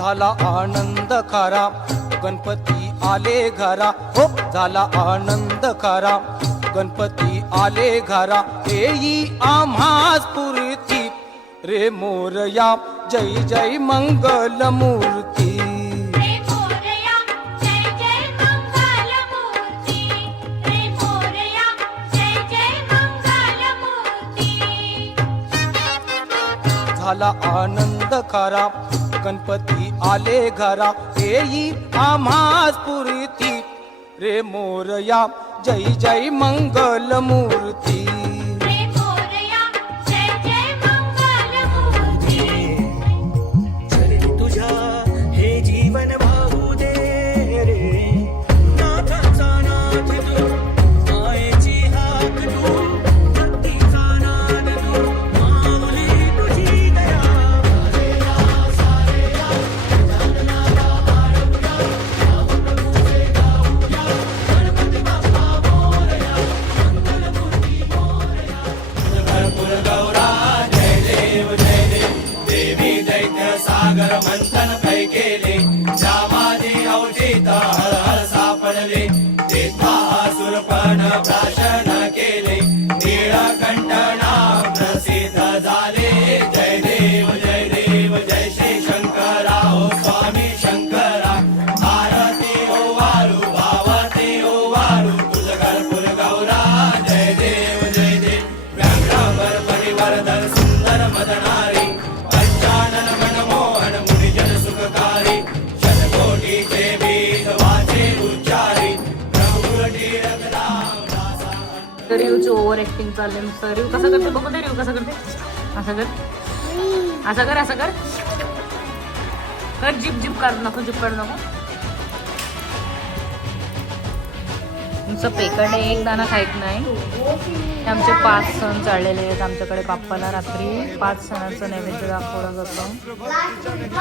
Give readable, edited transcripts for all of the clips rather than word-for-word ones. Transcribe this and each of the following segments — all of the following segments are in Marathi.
झाला आनंद खरा, गणपती आले घरा, हो झाला आनंद खरा, गणपती आले घरा, येई आम्हास पुरती रे मोरया, जय जय मंगल मूर्ती। झाला आनंद खरा, गणपती आले घरा, येई आम्हास पुरती रे मोरया, जय जय मंगल मूर्ती। मंथन पै केले, जामादी अवचित हर हर सापडले, तेथा सुरपण प्राशन केले, नीळकंठ नाम प्रसिद्ध झाले। जय देव जय श्री शंकरा, ओ स्वामी शंकरा, आरती ओ वारू भावते ओ वारू, तुझ कर्पूर गौरा। जय देव व्याघ्रावर परिवर्धन सुंदर मदनारी, पंचानन मनमोहन मुनिजन सुखकारी, शतकोटीचे बीज वाचे उच्चारी, प्रभुरटी रत्नाम दासा। रिवची ओव्हर ऍक्टिंग चालले नुसतं। रिव कसं करते बघू दे, रिव कसं करते, असं कर, असं कर, असं कर, कर जिप जिप काढू नको, जिप काढू नको, नुसतं पेकडे एक दाणा खायत नाही। आमचे 5 सण चाललेले आहेत आमच्याकडे। बाप्पाला रात्री 5 सणांचं नैवेद्य दाखवलं जातं,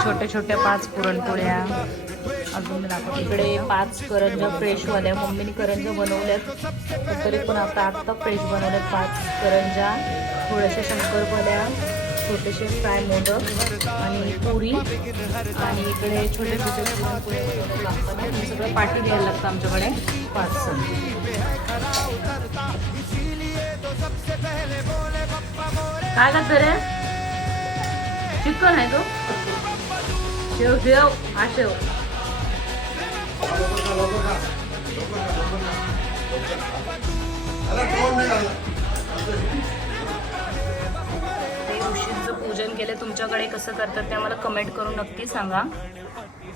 छोटे छोटे 5 पुरणपोळ्या, अजून दाखवतो इकडे 5 करंजा फ्रेशवाल्या, मम्मीने करंजा बनवल्यात, तरी पण आता फ्रेश बनवल्यात 5 करंजा, थोड्याशा शंकरपाळ्या, छोटेसे फ्राय मोदक आणि पुरी, आणि इकडे छोटे छोटे पुरणपोळ्या, सगळं पाठी द्यायला लागतं आमच्याकडे 5 सण। काय करतो रे, चिकन आहे तो, शेव शेव हा शेव। ऋषींचं पूजन केलं, तुमच्याकडे कसं करतात ते आम्हाला कमेंट करून नक्की सांगा।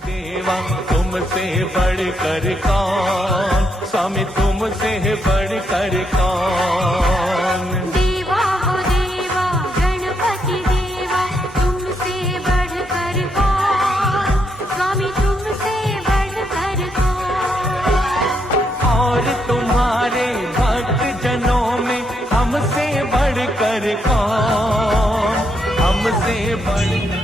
देवा तुमसे बढ़कर कौन, स्वामी तुमसे बढ़कर कौन। देवा हो देवा गणपति देवा, तुमसे बढ़कर कौन, स्वामी तुमसे बढ़कर कौन। और तुम्हारे भक्त जनों में हमसे बढ़कर कौन, हमसे बढ़कर।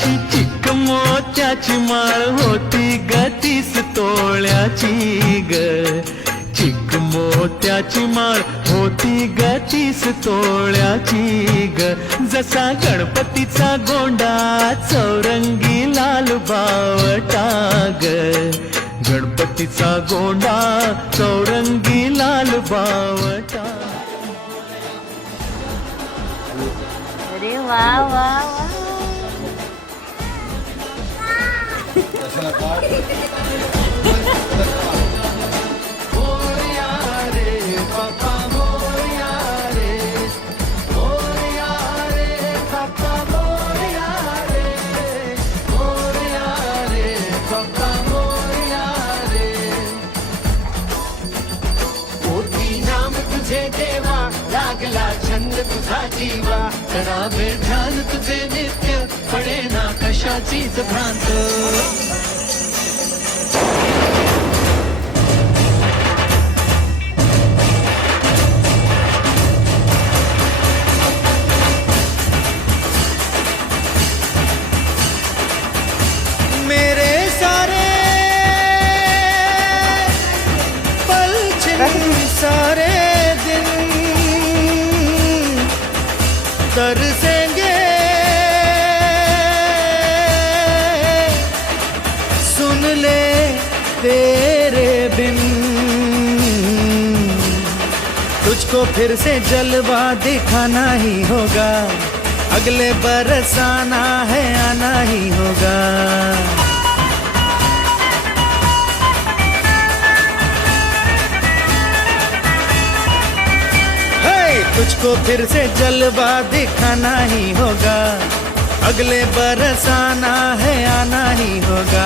अशी चिक मोत्याची माळ होती ग 30 तोळ्याची ग. चिक मोत्याची माळ होती ग 30 तोळ्याची ग. जसा गणपतीचा गोंडा चौरंगी लाल बावटा ग. गणपतीचा गोंडा चौरंगी लाल बावटा. अरे वा वा वा. तुझे देवा लागला छंद तुझा जीवा. करावे ध्यान तुझे नित्य पडे ना कशाचीच भ्रांत. मेरे सारे पल छिन सारे दिन तरसेंगे सुन ले तेरे बिन. तुझको फिर से जलवा दिखाना ही होगा. अगले बरस आना है आना ही होगा. तुझको फिर से जलवा दिखाना ही होगा. अगले बरस आना है आना ही होगा.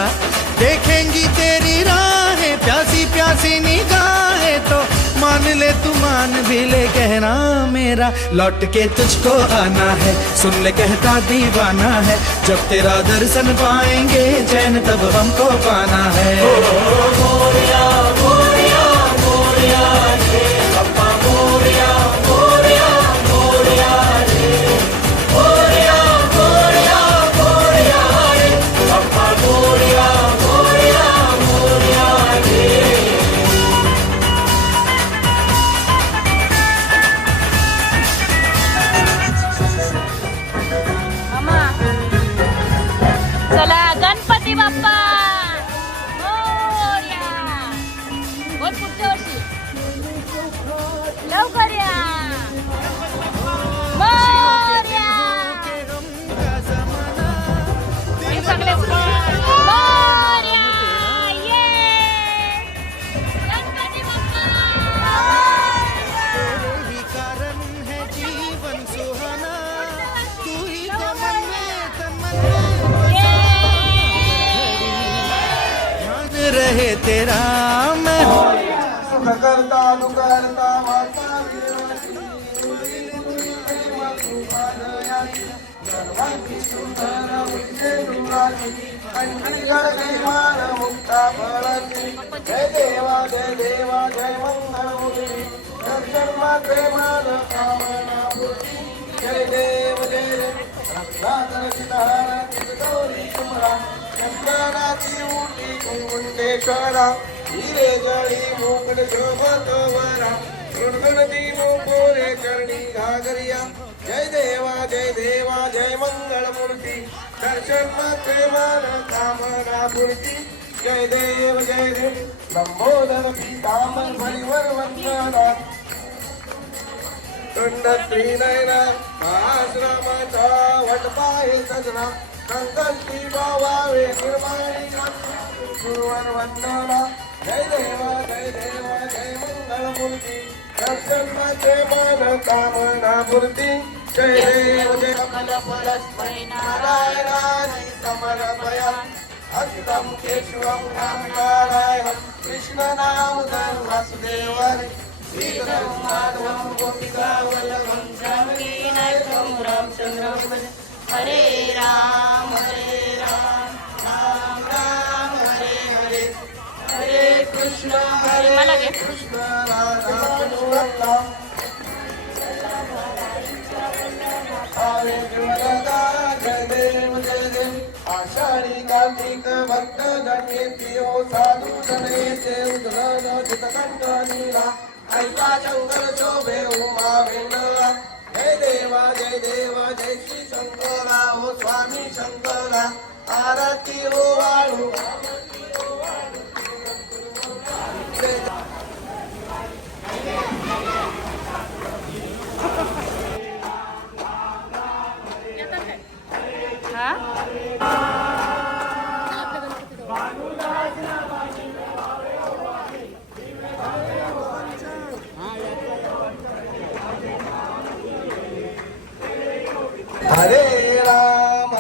देखेंगी तेरी राहें प्यासी प्यासी निगाहें तो मान ले तू मान भी ले कहना मेरा. लौट के तुझको आना है सुन ले कहता दीवाना है. जब तेरा दर्शन पाएंगे चैन तब हमको पाना है. मोरिया मोरिया मोरिया रे पप्पा मोरिया मोरिया मोरिया रे. मोरिया मोरिया मोरिया रे पप्पा मोरिया मोरिया मोरिया रे. चला गणपती बाप्पा मोरया. बोल पुढच्या वर्षी लवकर या. मोरया. हे सगळे मोरया. ये गणपती बाप्पा. ही कारण है जीवन सुहाना. तू ही तो मन में तन मन ध्यान रहे तेरा मैं सुख करता अनुकरता माता मुक्ता जय देवा जय देवा जय मंगल शर्मा प्रेमान कामना जय देव जय देव गौरी कुमरा चंद्रनाथी ऊटी कुंकुंडेश्वरा. हिरे जळी मोकड शोभत वरा. गुणगुणती मोकोरे करणी घागरिया. जय देवा जय मंगल मूर्ती. दर्शन मात्रे मान कामना पूर्ती. जय देव लंबोदर पीतांबर परिवर वंदना. तुंड त्रिनयना आश्रमाचा वटपाहे सजना. संकल्पी भावावे निर्माणी गुरुवर वंदना. जय देवा जय मंगल मूर्ती. दर्शन मात्रे मान कामना पूर्ती. जय देव जय कमल परस्मै नारायणानि समर्पया. हस्तं केशवं नाम नारायणं कृष्ण नाम वासुदेव. श्रीधरं माधवं गोपिका वल्लभं जानकी नायकं रामचन्द्रं भजे. हरे राम राम राम हरे हरे. हरे कृष्ण कृष्ण राम. हरे जय देव कार्तिक भक्त जन्मेत्यो साधु जनेते उदरण चितकंठ नीला ऐका शंकर शोभे उमा वेंगळा जय देवा जय देवा जय श्री शंकरा हो स्वामी शंकरा आरती हो वाळू हरे राम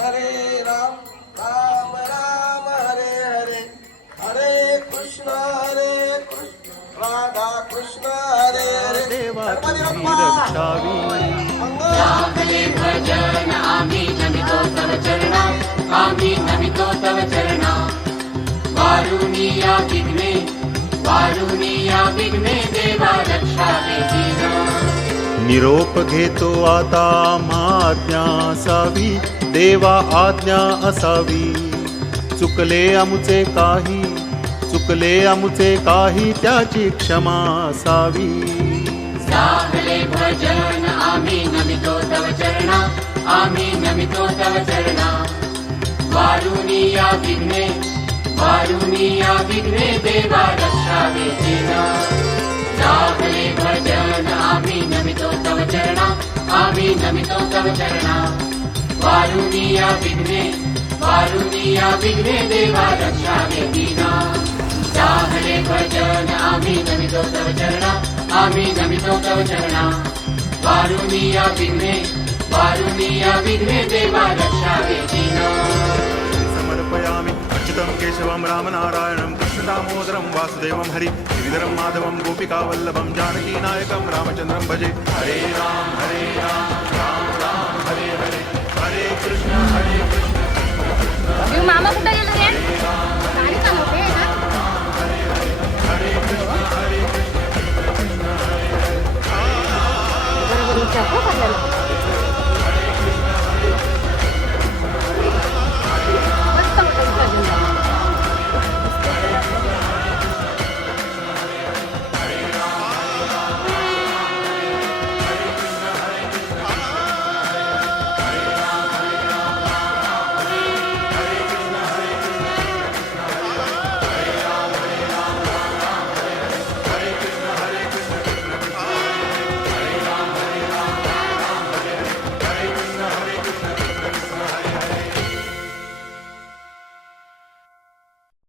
राम राम हरे हरे हरे कृष्ण राधा कृष्ण हरे हरे देवा गणपती तुम्ही बाप्पा रक्षावी लागले भजन आम्ही नमितो तव चरणा आम्ही नमितो तव चरणा वारुनिया विघ्ने देवा रक्षावे दीना निरोप घेतो आता आज्ञा असावी देवा आज्ञा असावी चुकले आमुचे काही त्याची क्षमा असावी लागले भजन आम्ही नमितो तव चरणा आम्ही नमितो तव चरणा वारुनिया विघ्ने देवा रक्षावे दीना लागले भजन आम्ही नमितो तव चरणा आम्ही नमितो तव चरणा वारुनिया विघ्ने देवा रक्षावे दीना लागले भजन आम्ही नमितो तव चरणा आम्ही नमितो तव चरणा वारुनिया विघ्ने देवा रक्षावे दीना समर्पयामि अच्युतं केशवं रामनारायणं कृष्णदामोदरं वासुदेवं हरि गिरिधरं माधवं गोपिकावल्लभं जानकीनायकं रामचन्द्रं भजे हरे राम राम राम हरे हरे हरे कृष्ण मामा कुठे गेलो रे हरे कृष्ण हरे कृष्ण बरोबर